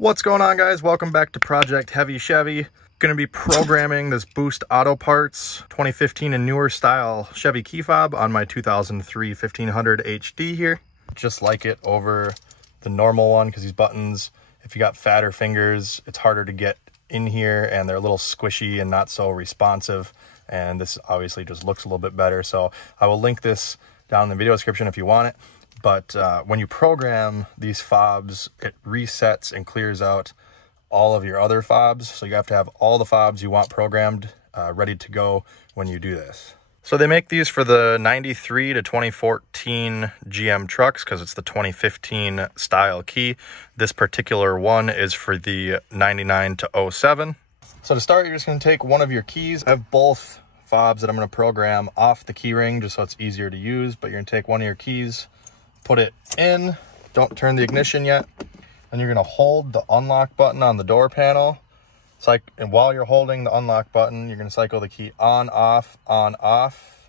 What's going on, guys? Welcome back to Project Heavy Chevy. Going to be programming this Boost Auto Parts 2015 and newer style Chevy key fob on my 2003 1500 HD here. Just like it over the normal one, because these buttons, if you got fatter fingers, it's harder to get in here and they're a little squishy and not so responsive. And this obviously just looks a little bit better. So I will link this down in the video description if you want it. But when you program these fobs, it resets and clears out all of your other fobs. So you have to have all the fobs you want programmed ready to go when you do this. So they make these for the 93 to 2014 GM trucks because it's the 2015 style key. This particular one is for the 99 to 07. So to start, you're just going to take one of your keys. I have both fobs that I'm going to program off the key ring just so it's easier to use, but you're going to take one of your keys, put it in, don't turn the ignition yet, and you're going to hold the unlock button on the door panel. And while you're holding the unlock button, you're going to cycle the key on, off, on, off.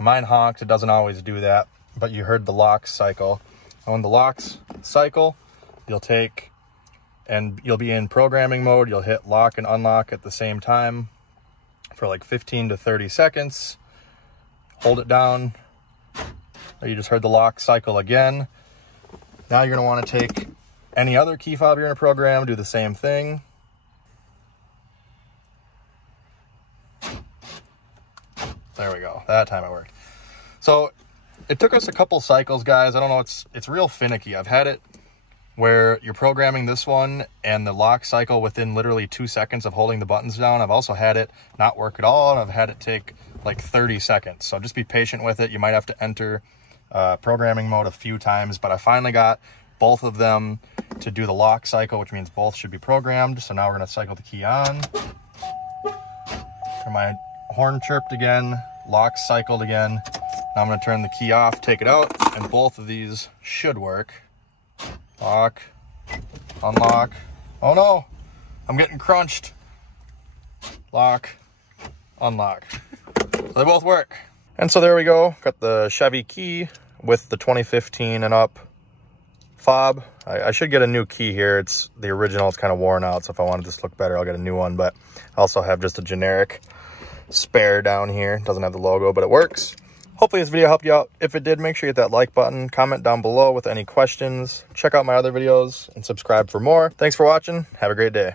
Mine honks, it doesn't always do that, but you heard the locks cycle. And when the locks cycle, you'll be in programming mode. You'll hit lock and unlock at the same time for like 15 to 30 seconds. Hold it down. You just heard the lock cycle again. Now you're going to want to take any other key fob you're going to program, do the same thing. There we go. That time it worked. So it took us a couple cycles, guys. I don't know, it's real finicky. I've had it where you're programming this one and the lock cycle within literally 2 seconds of holding the buttons down. I've also had it not work at all, and I've had it take like 30 seconds. So just be patient with it. You might have to enter programming mode a few times, but I finally got both of them to do the lock cycle, which means both should be programmed. So now we're going to cycle the key on. And my horn chirped again, lock cycled again. Now I'm going to turn the key off, take it out, and both of these should work. Lock, unlock. Oh no, I'm getting crunched. Lock, unlock. So they both work. And so there we go. Got the Chevy key with the 2015 and up fob. I should get a new key here. It's the original, it's kind of worn out. So if I wanted this to look better, I'll get a new one. But I also have just a generic spare down here. Doesn't have the logo, but it works. Hopefully this video helped you out. If it did, make sure you hit that like button, comment down below with any questions, check out my other videos, and subscribe for more. Thanks for watching. Have a great day.